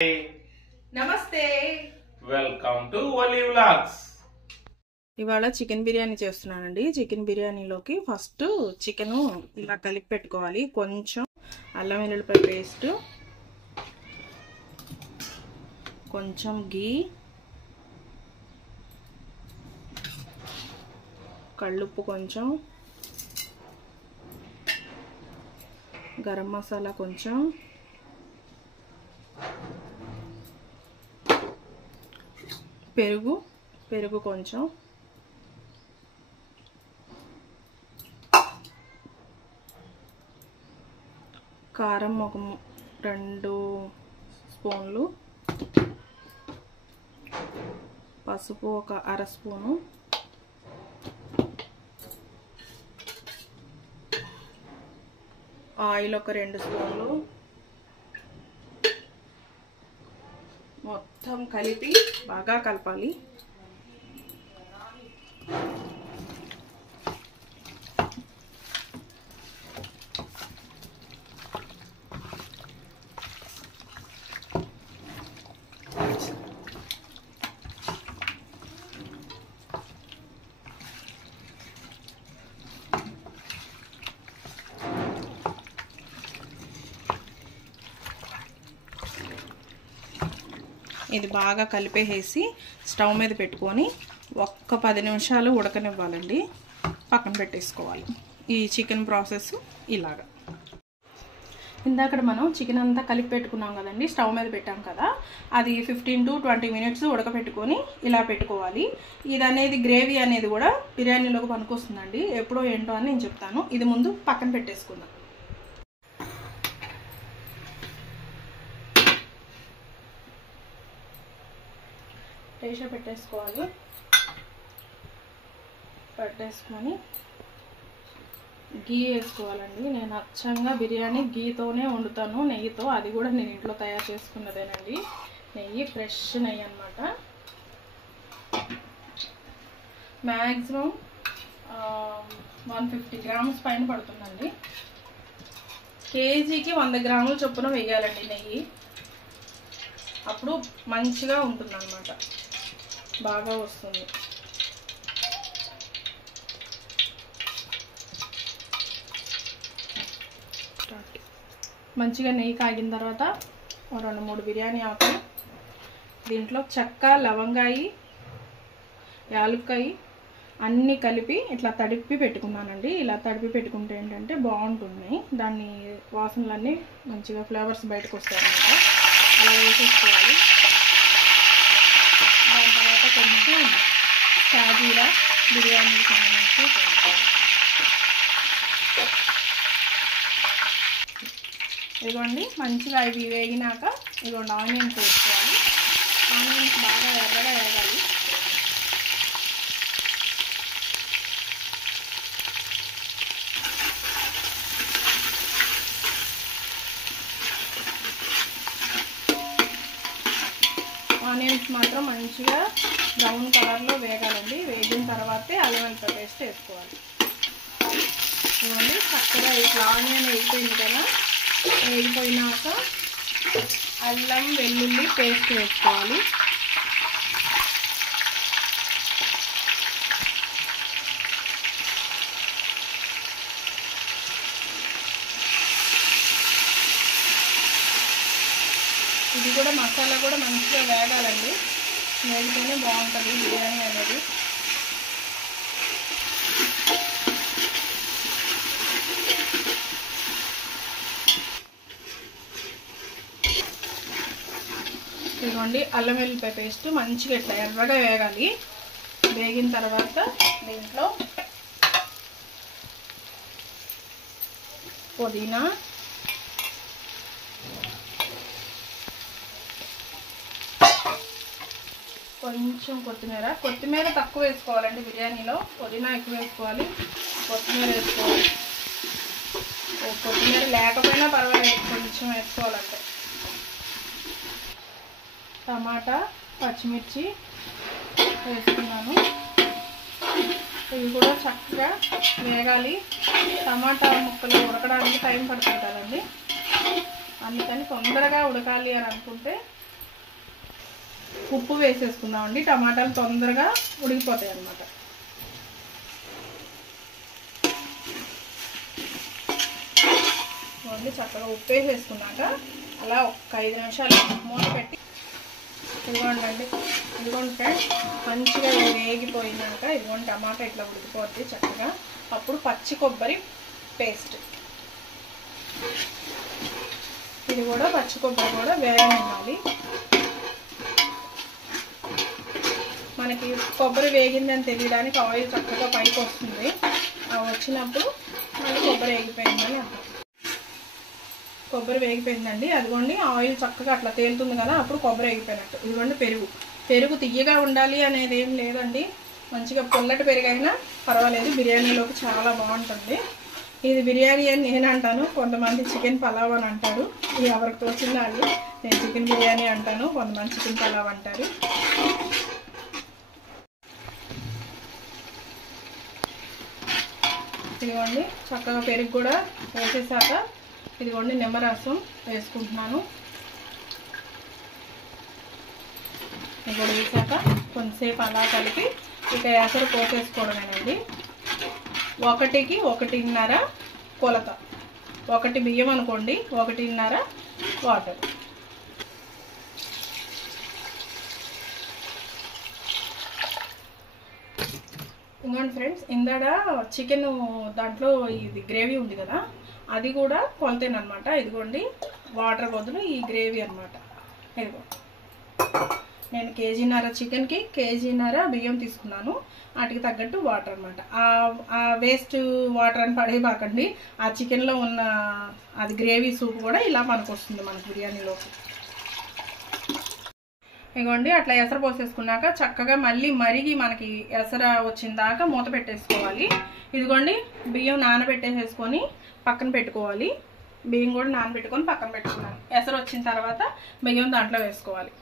నమస్తే, welcome to Vali vlogs. ఇవాళ chicken biryani చేస్తున్నానండి. చికెన్ బిర్యానీలోకి ఫస్ట్ చికెన్ ఇలా కలిపి పెట్టుకోవాలి. కొంచెం అల్లం వెల్లుల్లిపాయ పేస్ట్, కొంచెం గీ, కళ్ళుప్పు, కొంచెం గరం మసాలా, కొంచెం పెరుగు కొంచెం, కారం ఒక 2 స్పూన్లు, పసుపు ఒక 1/2 స్పూను, ఆయిల్ ఒక 2 స్పూన్లు, మొత్తం కలిపి బాగా కలపాలి. ఇది బాగా కలిపేసి స్టవ్ మీద పెట్టుకొని ఒక్క 10 నిమిషాలు ఉడకనివ్వాలండి. పక్కన పెట్టేసుకోవాలి. ఈ చికెన్ ప్రాసెస్ ఇలాగా. ఇందాక మనం చికెన్ అంతా కలిపి పెట్టుకున్నాం కదండి, స్టవ్ మీద పెట్టాం కదా, అది 15 to 20 మినిట్స్ ఉడకపెట్టుకొని ఇలా పెట్టుకోవాలి. ఇది అనేది గ్రేవీ అనేది కూడా బిర్యానీలోకి పనికొస్తుందండి. ఎప్పుడో ఏంటో అని నేను చెప్తాను. ఇది ముందు పక్కన పెట్టేసుకుందాం. రేషా పెట్టేసుకోవాలి. పెట్టేసుకొని గీ వేసుకోవాలండి. నేను అచ్చంగా బిర్యానీ గీతోనే వండుతాను, నెయ్యితో. అది కూడా నేను ఇంట్లో తయారు చేసుకున్నదేనండి. నెయ్యి, ఫ్రెష్ నెయ్యి అన్నమాట. మ్యాక్సిమం 150 గ్రామ్స్ పైన పడుతుందండి. కేజీకి 100 గ్రాముల చొప్పున వేయాలండి నెయ్యి. అప్పుడు మంచిగా ఉంటుందన్నమాట, బాగా వస్తుంది. మంచిగా నెయ్యి కాగిన తర్వాత 2-3 బిర్యానీ ఆకులు, దీంట్లో చెక్క, లవంగాయి, యాలుక్కాయి అన్నీ కలిపి ఇట్లా తడిపి పెట్టుకున్నానండి. ఇలా తడిపి పెట్టుకుంటే ఏంటంటే బాగుంటుంది, దాన్ని వాసనలన్నీ మంచిగా ఫ్లేవర్స్ బయటకు వస్తాయి అన్నమాట. అలా వేసేసుకోవాలి. దాని తర్వాత కొంచెం షాజీరా, బిర్యానీకి సంబంధించి ఇదిగోండి. మంచిగా ఇవి వేగినాక ఇదిగోండి ఆనియన్స్ వేసుకోవాలి. ఆనియన్స్ బాగా ఎర్రగా వేగాలి. ఆనియన్స్ మాత్రం మంచిగా బ్రౌన్ కలర్లో వేగాలండి. వేగిన తర్వాతే అల్లం వెల్లుల్లి పేస్ట్ వేసుకోవాలి. ఇవ్వండి, చక్కగా ఇట్లా ఆనియన్ వేగిపోయింది కదా. వేగిపోయినాక అల్లం వెల్లుల్లి పేస్ట్ వేసుకోవాలి. ఇది కూడా మసాలా కూడా మంచిగా వేగాలండి. వేగితేనే బాగుంటుంది బిర్యానీ అనేది. ఇదిగోండి, అల్లం వెల్లుల్లిపాయ పేస్ట్ మంచిగా ఇట్లా ఎర్రగా వేగాలి. వేగిన తర్వాత దీంట్లో పుదీనా, కొంచెం కొత్తిమీర తక్కువ వేసుకోవాలండి బిర్యానీలో. పుదీనా ఎక్కువ వేసుకోవాలి, కొత్తిమీర వేసుకోవాలి. కొత్తిమీర లేకపోయినా పర్వాలేదు, కొంచెం వేసుకోవాలంటే. టమాటా, పచ్చిమిర్చి వేసుకున్నాను. ఇవి కూడా చక్కగా వేగాలి. టమాటా ముక్కలు ఉడకడానికి టైం పడుతుంది కదండి, అందుకని తొందరగా ఉడకాలి అని అనుకుంటే ఉప్పు వేసేసుకుందామండి. టమాటాలు తొందరగా ఉడికిపోతాయి అన్నమాట. చక్కగా ఉప్పు వేసేసుకున్నాక అలా ఒక 5 నిమిషాలు మూత పెట్టి ఇదిగోండి ఫ్రెండ్స్, మంచిగా వేగిపోయినాక ఇదిగోండి టమాటా ఇట్లా ఉడికిపోద్ది చక్కగా. అప్పుడు పచ్చి కొబ్బరి పేస్ట్, ఇది కూడా పచ్చి కొబ్బరి కూడా వేగనివ్వాలి. మనకి కొబ్బరి వేగిందని తెలియడానికి ఆయిల్ చక్కగా పైకి వస్తుంది. వచ్చినప్పుడు మనకి కొబ్బరి వేగిపోయిందని అర్థం. కొబ్బరి వేగిపోయిందండి. అదిగోండి ఆయిల్ చక్కగా అట్లా తేలుతుంది కదా, అప్పుడు కొబ్బరి వేగిపోయినట్టు. ఇదిగోండి పెరుగు తీయగా ఉండాలి అనేది ఏం లేదండి. మంచిగా పుల్లటి పెరుగు అయినా పర్వాలేదు, బిర్యానీలోకి చాలా బాగుంటుంది. ఇది బిర్యానీ అని నేను అంటాను, కొంతమంది చికెన్ పలావ్ అని అంటారు. ఇది ఎవరికి తోచింది అది. నేను చికెన్ బిర్యానీ అంటాను, కొంతమంది చికెన్ పలావ్ అంటారు. ఇదిగోండి చక్కగా పెరుగు కూడా వేసేసాక ఇదిగోండి నిమ్మరసం వేసుకుంటున్నాను. ఇది కూడా వేసాక కొంతసేపు అలా కలిపి ఇక ఎసరు పోసేసుకోవడమేనండి. 1కి 1.5 కొలత, 1 బియ్యం అనుకోండి, 1.5 వాటర్. ఇంకోండి ఫ్రెండ్స్, ఇందాడ చికెన్ దాంట్లో ఇది గ్రేవీ ఉంది కదా, అది కూడా కొలతేనమాట. ఇదిగోండి వాటర్ బదులు ఈ గ్రేవీ అనమాట. ఇదిగో నేను 1.5 కేజీ చికెన్కి 1.5 కేజీ బియ్యం తీసుకున్నాను. వాటికి తగ్గట్టు వాటర్ అనమాట. ఆ వేస్ట్ వాటర్ అని పడేయబాకండి. ఆ చికెన్లో ఉన్న అది గ్రేవీ సూప్ కూడా ఇలా మనకు వస్తుంది మనకు బిర్యానీలోకి. ఇదిగోండి అట్లా ఎసరు పోసేసుకున్నాక చక్కగా మళ్ళీ మరిగి మనకి ఎసర వచ్చిన దాకా మూత పెట్టేసుకోవాలి. ఇదిగోండి బియ్యం నానబెట్టేసేసుకొని పక్కన పెట్టుకోవాలి. బియ్యం కూడా నానబెట్టుకొని పక్కన పెట్టుకున్నాను. ఎసరు వచ్చిన తర్వాత బియ్యం దాంట్లో వేసుకోవాలి.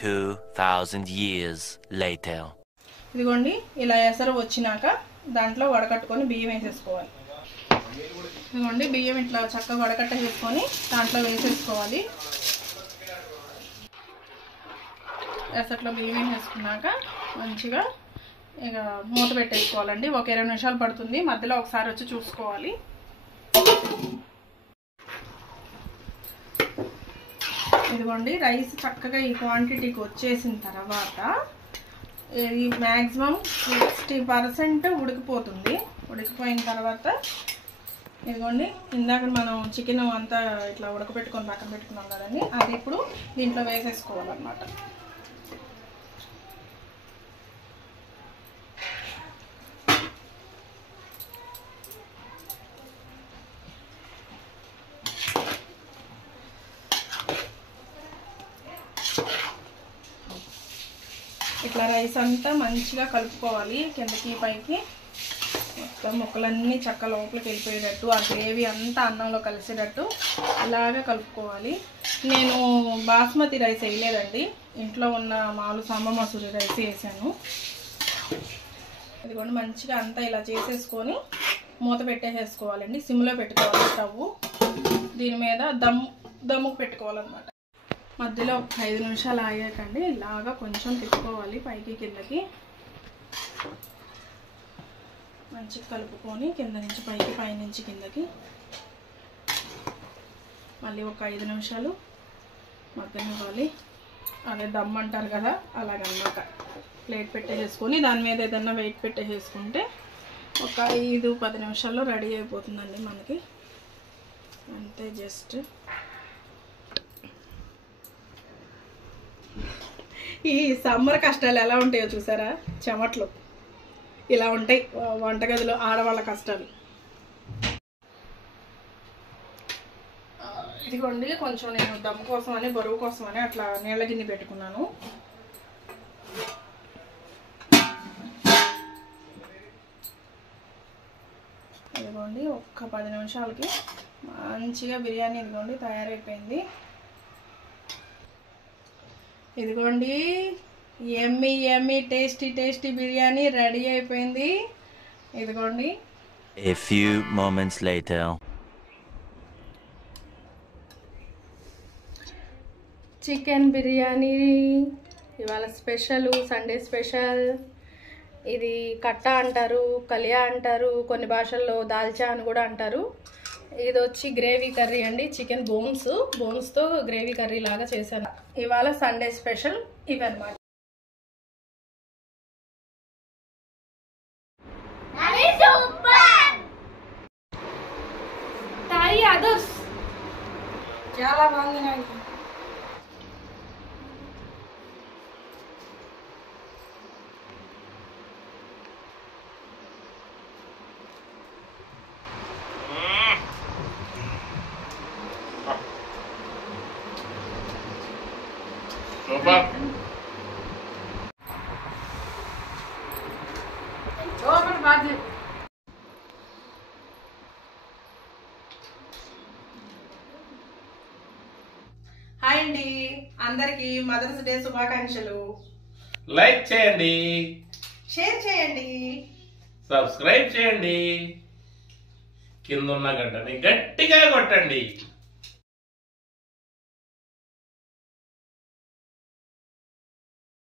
2000 years later. ఇదిగోండి ఇలా ఎసరు వచ్చినాక దాంట్లో వడకట్టుకొని బియ్యం వేసేసుకోవాలి. ఇదిగోండి బియ్యం ఇట్లా చక్కగా వడకట్టేసుకొని దాంట్లో వేసేసుకోవాలి. ఎసట్లో బియ్యం వేసుకున్నాక మంచిగా ఇక మూత పెట్టేసుకోవాలండి. ఒక 20 నిమిషాలు పడుతుంది. మధ్యలో ఒకసారి వచ్చి చూసుకోవాలి. ఇదిగోండి రైస్ చక్కగా ఈ క్వాంటిటీకి వచ్చేసిన తర్వాత ఇది మ్యాక్సిమం 60% ఉడికిపోతుంది. ఉడికిపోయిన తర్వాత ఇదిగోండి ఇందాక మనం చికెన్ అంతా ఇట్లా ఉడకబెట్టుకొని పక్కన పెట్టుకున్నాం కదండి, అది ఇప్పుడు దీంట్లో వేసేసుకోవాలన్నమాట. ఇట్లా రైస్ అంతా మంచిగా కలుపుకోవాలి. కిందకి పైకి మొత్తం ముక్కలన్నీ చక్క లోపలికి వెళ్ళిపోయేటట్టు, ఆ గ్రేవీ అంతా అన్నంలో కలిసేటట్టు ఇలాగా కలుపుకోవాలి. నేను బాస్మతి రైస్ వేయలేదండి, ఇంట్లో ఉన్న మామూలు సాంబ మసూరి రైస్ వేసాను. ఇదిగోండి మంచిగా అంతా ఇలా చేసేసుకొని మూత పెట్టేసేసుకోవాలండి. సిమ్లో పెట్టుకోవాలి స్టవ్. దీని మీద దమ్ముకు పెట్టుకోవాలన్నమాట. మధ్యలో ఒక 5 నిమిషాలు ఆగాకండి ఇలాగా కొంచెం తిప్పుకోవాలి పైకి కిందకి. మంచిగా కలుపుకొని కింద నుంచి పైకి, పై నుంచి కిందకి మళ్ళీ ఒక 5 నిమిషాలు మగ్గనివ్వాలి. అదే దమ్ అంటారు కదా, అలాగన్నమాట. ప్లేట్ పెట్టేసుకొని దాని మీద ఏదన్నా వెయిట్ పెట్టేసుకుంటే ఒక 5-10 నిమిషాల్లో రెడీ అయిపోతుందండి మనకి. అంతే. జస్ట్ ఈ సమ్మర్ కష్టాలు ఎలా ఉంటాయో చూసారా, చెమట్లు ఇలా ఉంటాయి వంటగదిలో ఆడవాళ్ళ కష్టాలు. ఇదిగోండి కొంచెం నేను దమ్ కోసం అని, బరువు కోసం అని అట్లా నీళ్ళ గిన్నె పెట్టుకున్నాను. ఇదిగోండి ఒక్క 10 నిమిషాలకి మంచిగా బిర్యానీ ఇదిగోండి తయారైపోయింది. ఇదిగోండి యమ్మీ యమ్మీ టేస్టీ బిర్యానీ రెడీ అయిపోయింది. ఇదిగోండి. A few moments later. Chicken biryani ఇవాళ స్పెషల్ సండే స్పెషల్. ఇది కట్ట అంటారు, కలియా అంటారు, కొన్ని భాషల్లో దాల్చా అని కూడా అంటారు. ఇది వచ్చి గ్రేవీ కర్రీ అండి, చికెన్ బోన్స్తో గ్రేవీ కర్రీ లాగా చేశాను. ఇవాళ సండే స్పెషల్ ఇవన్నమాట. చాలా బాగుంది నాకు. సూపర్. హాయ్ అండి, అందరికి మదర్స్ డే శుభాకాంక్షలు. లైక్ చేయండి, షేర్ చేయండి, సబ్స్క్రైబ్ చేయండి, కింద ఉన్న గంటని గట్టిగా కొట్టండి.